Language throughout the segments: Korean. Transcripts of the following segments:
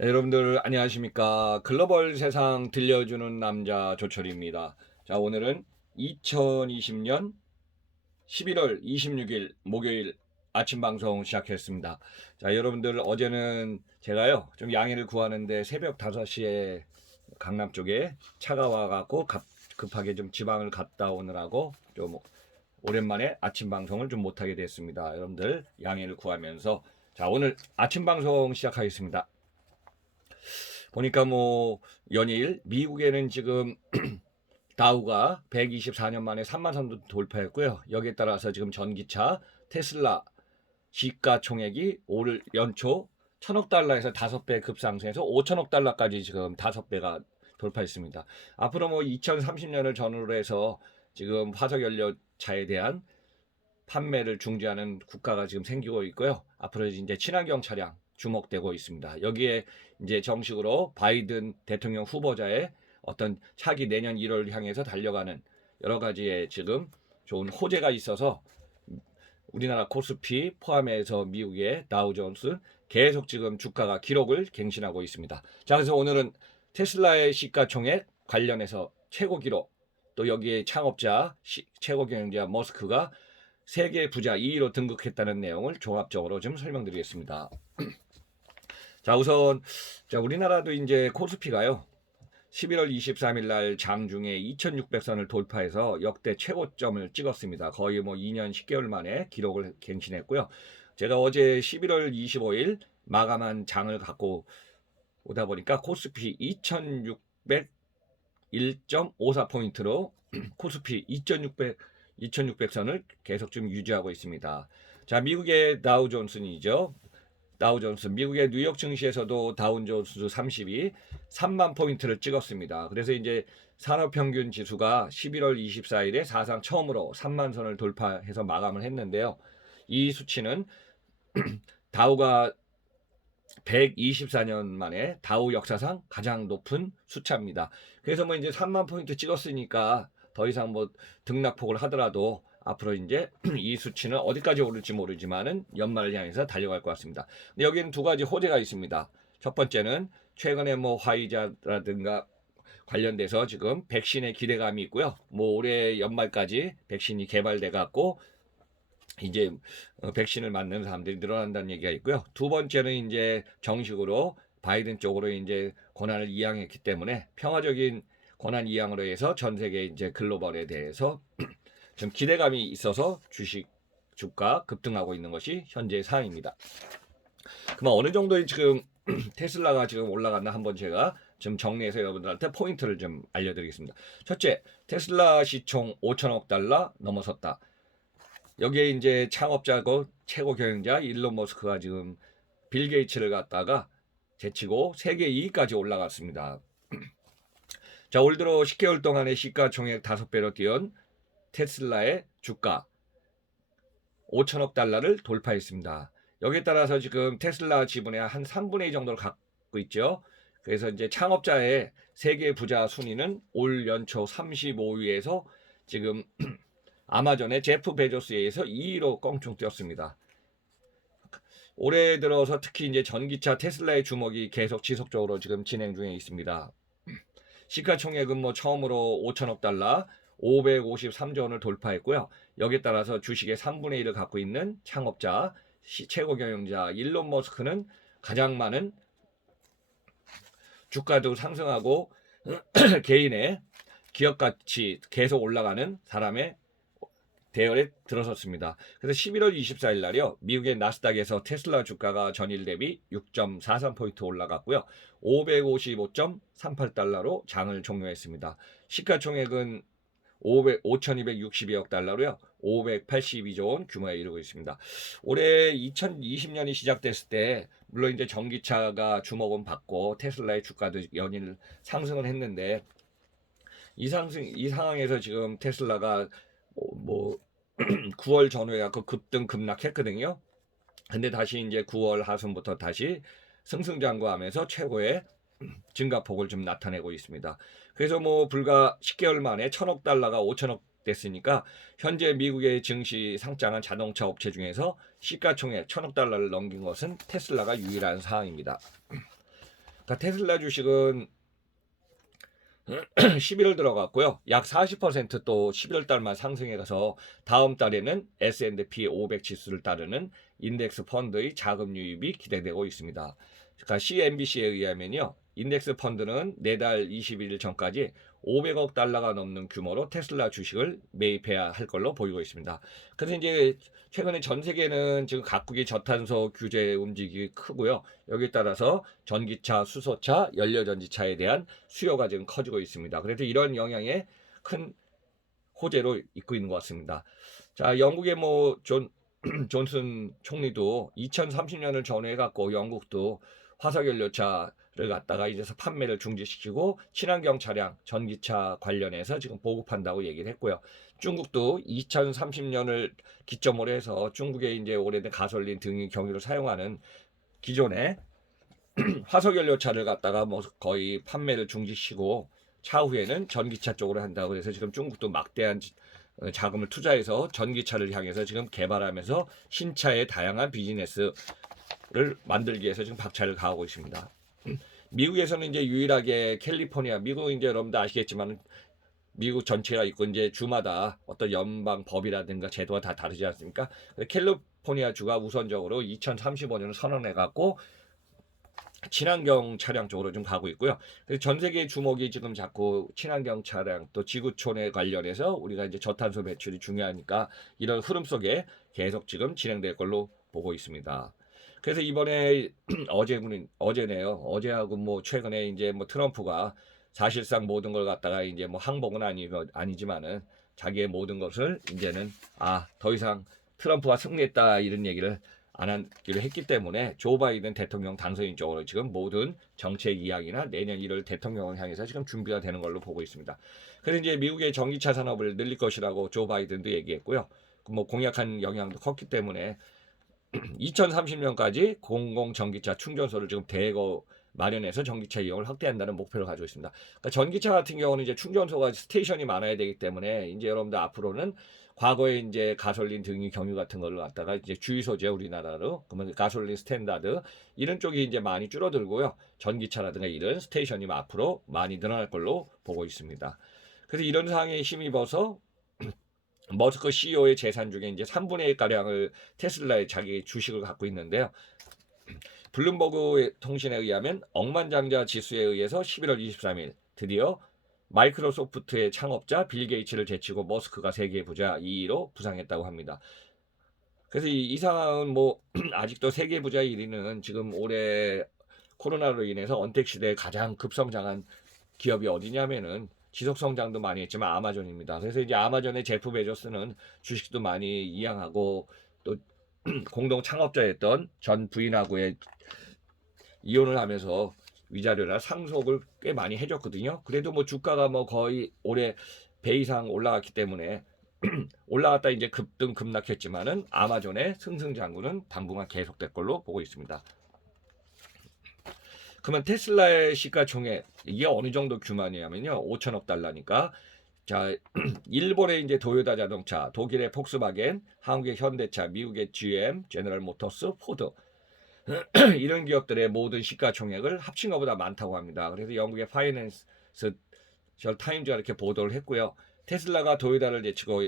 네, 여러분들 안녕하십니까. 글로벌 세상 들려주는 남자 조철입니다. 자, 오늘은 2020년 11월 26일 목요일 아침 방송 시작했습니다. 자, 여러분들 어제는 제가요 좀 양해를 구하는데 새벽 5시에 강남 쪽에 차가 와갖고 급하게 좀 지방을 갔다 오느라고 좀 오랜만에 아침 방송을 좀 못하게 됐습니다. 여러분들 양해를 구하면서 자, 오늘 아침 방송 시작하겠습니다. 보니까 뭐 연일 미국에는 지금 다우가 124년 만에 3만 선도 돌파했고요. 여기에 따라서 지금 전기차 테슬라 시가총액이 올 연초 1,000억 달러에서 5배 급상승해서 5천억 달러까지 지금 5배가 돌파했습니다. 앞으로 뭐 2030년을 전후로 해서 지금 화석연료차에 대한 판매를 중지하는 국가가 지금 생기고 있고요. 앞으로 이제 친환경 차량 주목되고 있습니다. 여기에 이제 정식으로 바이든 대통령 후보자의 어떤 차기 내년 1월 향해서 달려가는 여러 가지의 지금 좋은 호재가 있어서 우리나라 코스피 포함해서 미국의 다우존스 계속 지금 주가가 기록을 갱신하고 있습니다. 자, 그래서 오늘은 테슬라의 시가총액 관련해서 최고 기록, 또 여기에 창업자 최고 경영자 머스크가 세계 부자 2위로 등극했다는 내용을 종합적으로 좀 설명드리겠습니다. 자, 우선 우리나라도 이제 코스피가요. 11월 23일 날 장중에 2600선을 돌파해서 역대 최고점을 찍었습니다. 거의 뭐 2년 10개월 만에 기록을 갱신했고요. 제가 어제 11월 25일 마감한 장을 갖고 오다 보니까 코스피 2601.54포인트로 코스피 2600선을 계속 좀 유지하고 있습니다. 자, 미국의 다우존슨이죠. 다우존스 미국의 뉴욕 증시에서도 다우존스 30이 3만 포인트를 찍었습니다. 그래서 이제 산업평균 지수가 11월 24일에 사상 처음으로 3만 선을 돌파해서 마감을 했는데요. 이 수치는 다우가 124년 만에 다우 역사상 가장 높은 숫자입니다. 그래서 뭐 이제 3만 포인트 찍었으니까 더 이상 뭐 등락폭을 하더라도 앞으로 이제 이 수치는 어디까지 오를지 모르지만은 연말을 향해서 달려갈 것 같습니다. 근데 여기는 두 가지 호재가 있습니다. 첫 번째는 최근에 뭐 화이자라든가 관련돼서 지금 백신의 기대감이 있고요. 뭐 올해 연말까지 백신이 개발돼 갖고 이제 백신을 맞는 사람들이 늘어난다는 얘기가 있고요. 두 번째는 이제 정식으로 바이든 쪽으로 이제 권한을 이양했기 때문에 평화적인 권한 이양으로 해서 전 세계 이제 글로벌에 대해서 좀 기대감이 있어서 주가 급등하고 있는 것이 현재 상황입니다. 그럼 어느 정도의 지금 테슬라가 지금 올라갔나 한번 제가 좀 정리해서 여러분들한테 포인트를 좀 알려드리겠습니다. 첫째, 테슬라 시총 5천억 달러 넘어섰다. 여기에 이제 창업자고 최고 경영자 일론 머스크가 지금 빌 게이츠를 갖다가 제치고 세계 2위까지 올라갔습니다. 자, 올 들어 10개월 동안의 시가총액 5배로 뛰어온 테슬라의 주가 5천억 달러를 돌파했습니다. 여기에 따라서 지금 테슬라 지분의 한 3분의 2 정도를 갖고 있죠. 그래서 이제 창업자의 세계 부자 순위는 올 연초 35위에서 지금 아마존의 제프 베조스에 의해서 2위로 껑충 뛰었습니다. 올해 들어서 특히 이제 전기차 테슬라의 주목이 계속 지속적으로 지금 진행 중에 있습니다. 시가총액은 뭐 처음으로 5천억 달러, 553조 원을 돌파했고요. 여기에 따라서 주식의 3분의 1을 갖고 있는 창업자, 최고 경영자 일론 머스크는 가장 많은 주가도 상승하고 개인의 기업 가치 계속 올라가는 사람의 대열에 들어섰습니다. 그래서 11월 24일 날이요. 미국의 나스닥에서 테슬라 주가가 전일 대비 6.43포인트 올라갔고요. 555.38달러로 장을 종료했습니다. 시가총액은 5,262억 달러로요. 582조 원 규모에 이르고 있습니다. 올해 2020년이 시작됐을 때 물론 이제 전기차가 주목은 받고 테슬라의 주가도 연일 상승을 했는데 이 상황에서 지금 테슬라가 뭐 9월 전후에 그 급등 급락했거든요. 근데 다시 이제 9월 하순부터 다시 승승장구하면서 최고의 증가폭을 좀 나타내고 있습니다. 그래서 뭐 불과 10개월 만에 1,000억 달러가 5천억 됐으니까 현재 미국의 증시 상장한 자동차 업체 중에서 시가총액 1,000억 달러를 넘긴 것은 테슬라가 유일한 사항입니다. 그러니까 테슬라 주식은 11월 들어갔고요. 약 40%또 11월 달만 상승해 가서 다음 달에는 S&P 500 지수를 따르는 인덱스 펀드의 자금 유입이 기대되고 있습니다. 그러니까 CNBC에 의하면요. 인덱스 펀드는 내달 21일 전까지 500억 달러가 넘는 규모로 테슬라 주식을 매입해야 할 걸로 보이고 있습니다. 그래서 이제 최근에 전 세계는 지금 각국의 저탄소 규제 움직임이 크고요. 여기에 따라서 전기차, 수소차, 연료전지차에 대한 수요가 지금 커지고 있습니다. 그래서 이런 영향에 큰 호재로 있고 있는 것 같습니다. 자, 영국의 존슨 총리도 2030년을 전후해 갖고 영국도 화석연료차를 갖다가 이제서 판매를 중지시키고 친환경 차량, 전기차 관련해서 지금 보급한다고 얘기를 했고요. 중국도 2030년을 기점으로 해서 중국의 이제 오래된 가솔린 등의 경유를 사용하는 기존의 화석연료차를 갖다가 뭐 거의 판매를 중지시키고 차후에는 전기차 쪽으로 한다고 해서 지금 중국도 막대한 자금을 투자해서 전기차를 향해서 지금 개발하면서 신차의 다양한 비즈니스를 만들기 위해서 지금 박차를 가하고 있습니다. 미국에서는 이제 유일하게 캘리포니아, 미국 이제 여러분도 아시겠지만 미국 전체가 있고 이제 주마다 어떤 연방 법이라든가 제도가 다 다르지 않습니까? 캘리포니아 주가 우선적으로 2035년을 선언해 갖고 친환경 차량 쪽으로 좀 가고 있고요. 그래서 전 세계 주목이 지금 자꾸 친환경 차량 또 지구촌에 관련해서 우리가 이제 저탄소 배출이 중요하니까 이런 흐름 속에 계속 지금 진행될 걸로 보고 있습니다. 그래서 이번에 어제네요. 어제하고 뭐 최근에 이제 뭐 트럼프가 사실상 모든 걸 갖다가 이제 뭐 항복은 아니지만은 자기의 모든 것을 이제는 더 이상 트럼프가 승리했다 이런 얘기를 안 하기로 했기 때문에 조 바이든 대통령 당선인 쪽으로 지금 모든 정책 이야기나 내년 1월 대통령을 향해서 지금 준비가 되는 걸로 보고 있습니다. 그래서 이제 미국의 전기차 산업을 늘릴 것이라고 조 바이든도 얘기했고요. 뭐 공약한 영향도 컸기 때문에 2030년까지 공공 전기차 충전소를 지금 대거 마련해서 전기차 이용을 확대한다는 목표를 가지고 있습니다. 그러니까 전기차 같은 경우는 이제 충전소가 스테이션이 많아야 되기 때문에 이제 여러분들 앞으로는 과거에 이제 가솔린 등유 경유 같은 걸 갖다가 이제 주유소죠 우리나라로 그러면 가솔린 스탠다드 이런 쪽이 이제 많이 줄어들고요. 전기차라든가 이런 스테이션이 앞으로 많이 늘어날 걸로 보고 있습니다. 그래서 이런 상황에 힘입어서 머스크 CEO의 재산 중에 이제 3분의 1 가량을 테슬라의 자기 주식을 갖고 있는데요. 블룸버그 통신에 의하면 억만장자 지수에 의해서 11월 23일 드디어 마이크로소프트의 창업자 빌 게이츠를 제치고 머스크가 세계 부자 2위로 부상했다고 합니다. 그래서 이 상황은 뭐 아직도 세계 부자 1위는 지금 올해 코로나로 인해서 언택 시대에 가장 급성장한 기업이 어디냐면은 지속 성장도 많이 했지만 아마존입니다. 그래서 이제 아마존의 제프 베조스는 주식도 많이 이양하고 또 공동 창업자였던 전 부인하고의 이혼을 하면서 위자료나 상속을 꽤 많이 해줬거든요. 그래도 뭐 주가가 뭐 거의 올해 배 이상 올라갔기 때문에 올라갔다 이제 급등 급락했지만은 아마존의 승승장구는 당분간 계속될 걸로 보고 있습니다. 그러면 테슬라의 시가총액 이게 어느 정도 규모냐면요 5천억 달러니까 자 일본의 이제 도요타 자동차, 독일의 폭스바겐, 한국의 현대차, 미국의 GM, 제너럴 모터스, 포드 이런 기업들의 모든 시가총액을 합친 것보다 많다고 합니다. 그래서 영국의 파이낸스 타임즈가 이렇게 보도를 했고요. 테슬라가 도요타를 제치고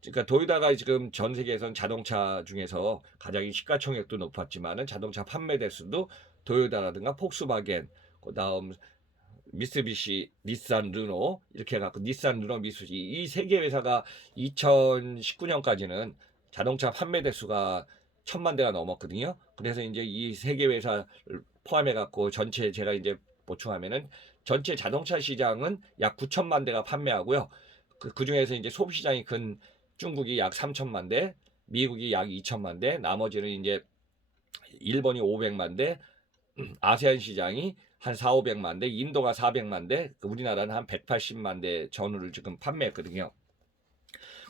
그러니까 도요타가 지금 전 세계에선 자동차 중에서 가장 시가총액도 높았지만은 자동차 판매 대수도 도요타라든가 폭스바겐 그다음 미쓰비시, 닛산, 르노 이렇게 해갖고 닛산, 르노, 미쓰비시 이 세 개 회사가 2019년까지는 자동차 판매 대수가 1,000만 대가 넘었거든요. 그래서 이제 이 세 개 회사를 포함해갖고 전체 제가 이제 보충하면은 전체 자동차 시장은 약 9천만 대가 판매하고요. 그 중에서 이제 소비 시장이 큰 중국이 약 3천만 대, 미국이 약 2천만 대, 나머지는 이제 일본이 500만 대, 아세안 시장이 한 4, 500만 대, 인도가 400만 대, 우리나라는 한 180만 대 전후를 지금 판매했거든요.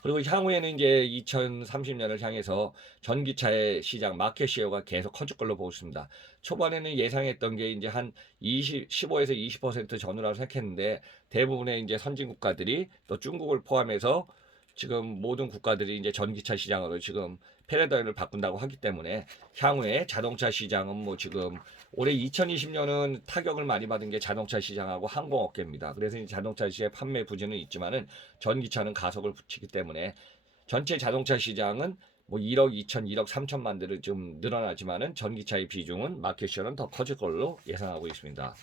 그리고 향후에는 이제 2030년을 향해서 전기차의 시장 마켓 시어가 계속 커질 걸로 보고 있습니다. 초반에는 예상했던 게 이제 한 15에서 20% 전후라고 생각했는데 대부분의 이제 선진 국가들이 또 중국을 포함해서 지금 모든 국가들이 이제 전기차 시장으로 지금 패러다임을 바꾼다고 하기 때문에 향후에 자동차 시장은 뭐 지금 올해 2020년은 타격을 많이 받은 게 자동차 시장하고 항공업계입니다. 그래서 이 자동차 시의 판매 부진은 있지만은 전기차는 가속을 붙이기 때문에 전체 자동차 시장은 뭐 1억 2천, 1억 3천만 대를 좀 늘어나지만은 전기차의 비중은 마켓시어는 더 커질 걸로 예상하고 있습니다.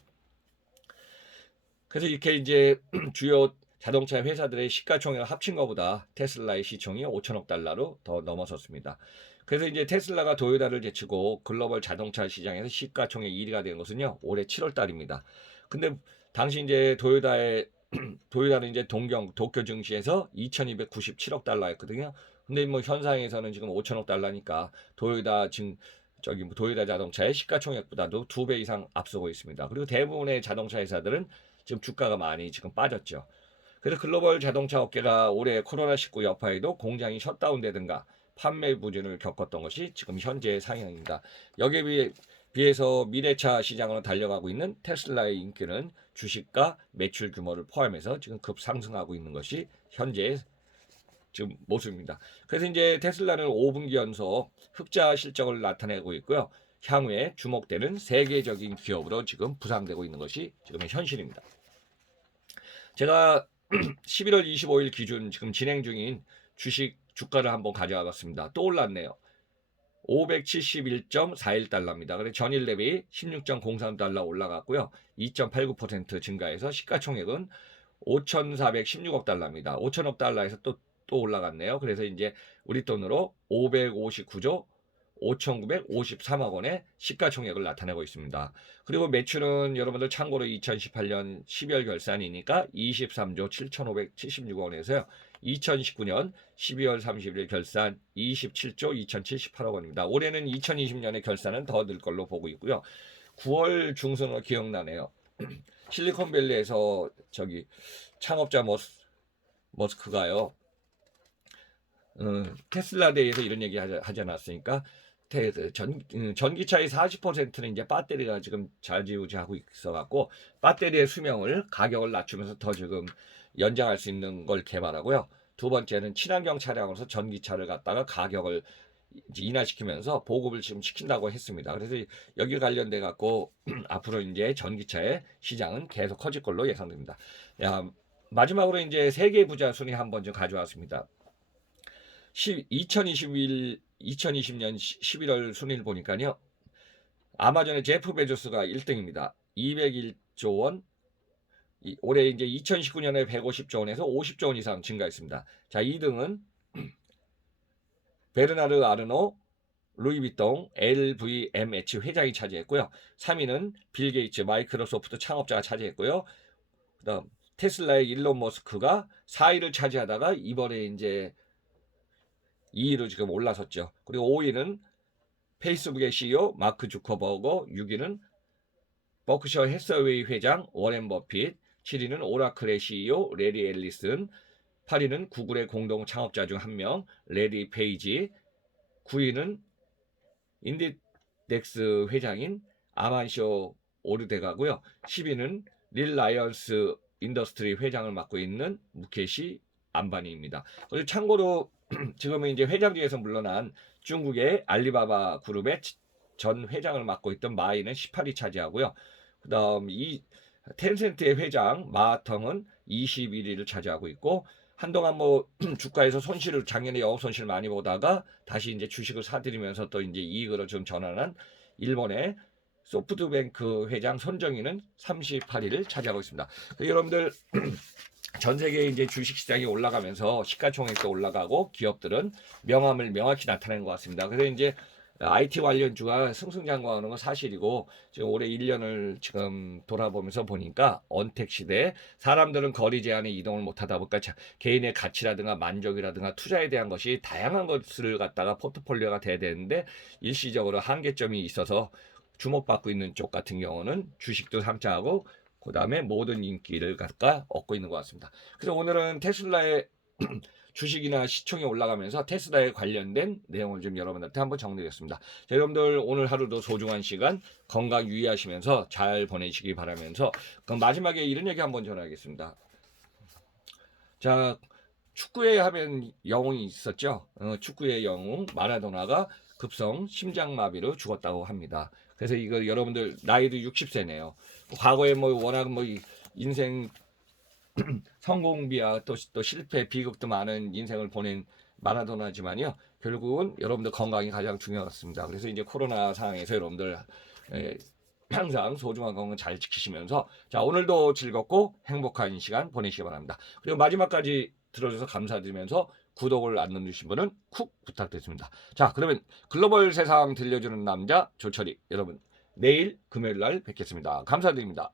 그래서 이렇게 이제 주요 자동차 회사들의 시가총액을 합친 것보다 테슬라의 시총이 5천억 달러로 더 넘어섰습니다. 그래서 이제 테슬라가 도요타를 제치고 글로벌 자동차 시장에서 시가총액 1위가 된 것은요, 올해 7월 달입니다. 근데 당시 이제 도요타는 이제 도쿄 증시에서 2,297억 달러였거든요. 근데 뭐 현상에서는 지금 5천억 달러니까 도요타 자동차의 시가총액보다도 2배 이상 앞서고 있습니다. 그리고 대부분의 자동차 회사들은 지금 주가가 많이 지금 빠졌죠. 그래서 글로벌 자동차 업계가 올해 코로나19 여파에도 공장이 셧다운되든가 판매 부진을 겪었던 것이 지금 현재의 상황입니다. 여기에 비해서 미래차 시장으로 달려가고 있는 테슬라의 인기는 주식과 매출 규모를 포함해서 지금 급상승하고 있는 것이 현재의 지금 모습입니다. 그래서 이제 테슬라는 5분기 연속 흑자 실적을 나타내고 있고요. 향후에 주목되는 세계적인 기업으로 지금 부상되고 있는 것이 지금의 현실입니다. 제가 11월 25일 기준 지금 진행 중인 주식 주가를 한번 가져와 봤습니다. 또 올랐네요. 571.41달러입니다. 그래서 전일 대비 16.03달러 올라갔고요. 2.89% 증가해서 시가총액은 5,416억 달러입니다. 5천억 달러에서 또 올라갔네요. 그래서 이제 우리 돈으로 559조 5,953억 원의 시가총액을 나타내고 있습니다. 그리고 매출은 여러분들 참고로 2018년 12월 결산이니까 23조 7,576억 원에서요. 2019년 12월 30일 결산 27조 2,078억 원입니다. 올해는 2020년의 결산은 더 늘 걸로 보고 있고요. 9월 중순으로 기억나네요. 실리콘밸리에서 창업자 머스크가요. 테슬라에 대해서 이런 얘기 하지 않았으니까 전기차의 40%는 이제 배터리가 지금 좌지우지하고 있어갖고 배터리의 수명을 가격을 낮추면서 더 지금 연장할 수 있는 걸 개발하고요. 두 번째는 친환경 차량으로서 전기차를 갖다가 가격을 인하시키면서 보급을 지금 시킨다고 했습니다. 그래서 여기 관련돼 갖고 앞으로 이제 전기차의 시장은 계속 커질 걸로 예상됩니다. 마지막으로 이제 세계 부자 순위 한번 좀 가져왔습니다. 2020년 11월 순위를 보니까요. 아마존의 제프 베조스가 1등입니다. 201조 원. 올해 이제 2019년에 150조 원에서 50조 원 이상 증가했습니다. 자, 2등은 베르나르 아르노 루이비통 LVMH 회장이 차지했고요. 3위는 빌 게이츠 마이크로소프트 창업자가 차지했고요. 그다음 테슬라의 일론 머스크가 4위를 차지하다가 이번에 이제 2위로 지금 올라섰죠. 그리고 5위는 페이스북의 CEO 마크 주커버거, 6위는 버크셔 해서웨이 회장 워렌 버핏, 7위는 오라클의 CEO 레리 앨리슨, 8위는 구글의 공동 창업자 중 한 명 레리 페이지, 9위는 인디덱스 회장인 아만쇼 오르데가고요. 10위는 릴라이언스 인더스트리 회장을 맡고 있는 무케시 안바니입니다. 그리고 참고로 지금은 이제 회장직에서 물러난 중국의 알리바바 그룹의 전 회장을 맡고 있던 마이는 18위 차지하고요. 그다음 이 텐센트의 회장 마하텅은 21위를 차지하고 있고, 한동안 뭐 주가에서 작년에 영업 손실을 많이 보다가 다시 이제 주식을 사들이면서 또 이제 이익으로 좀 전환한 일본의 소프트뱅크 회장 손정희는 38위를 차지하고 있습니다. 여러분들 전 세계 이제 주식 시장이 올라가면서 시가총액도 올라가고 기업들은 명암을 명확히 나타낸 것 같습니다. 그래서 이제 IT 관련주가 승승장구하는 건 사실이고, 지금 올해 1년을 지금 돌아보면서 보니까 언택 시대에 사람들은 거리 제한에 이동을 못하다 보니까 개인의 가치라든가 만족이라든가 투자에 대한 것이 다양한 것을 갖다가 포트폴리오가 돼야 되는데 일시적으로 한계점이 있어서 주목받고 있는 쪽 같은 경우는 주식도 상장하고 그 다음에 모든 인기를 갖다 얻고 있는 것 같습니다. 그래서 오늘은 테슬라의 주식이나 시총이 올라가면서 테슬라에 관련된 내용을 좀 여러분들한테 한번 정리했습니다. 여러분들 오늘 하루도 소중한 시간 건강 유의하시면서 잘 보내시기 바라면서 그럼 마지막에 이런 얘기 한번 전하겠습니다. 자, 축구에 하면 영웅이 있었죠. 축구의 영웅 마라도나가 급성 심장마비로 죽었다고 합니다. 그래서 이거 여러분들 나이도 60세네요. 과거에 뭐 워낙 뭐 인생 성공비야 또 실패 비극도 많은 인생을 보낸 마라도나지만요. 결국은 여러분들 건강이 가장 중요했습니다. 그래서 이제 코로나 상황에서 여러분들 항상 소중한 건강 잘 지키시면서 자 오늘도 즐겁고 행복한 시간 보내시기 바랍니다. 그리고 마지막까지 들어줘서 감사드리면서 구독을 안 눌러주신 분은 쿡 부탁드립니다. 자 그러면 글로벌 세상 들려주는 남자 조철이 여러분 내일 금요일 날 뵙겠습니다. 감사드립니다.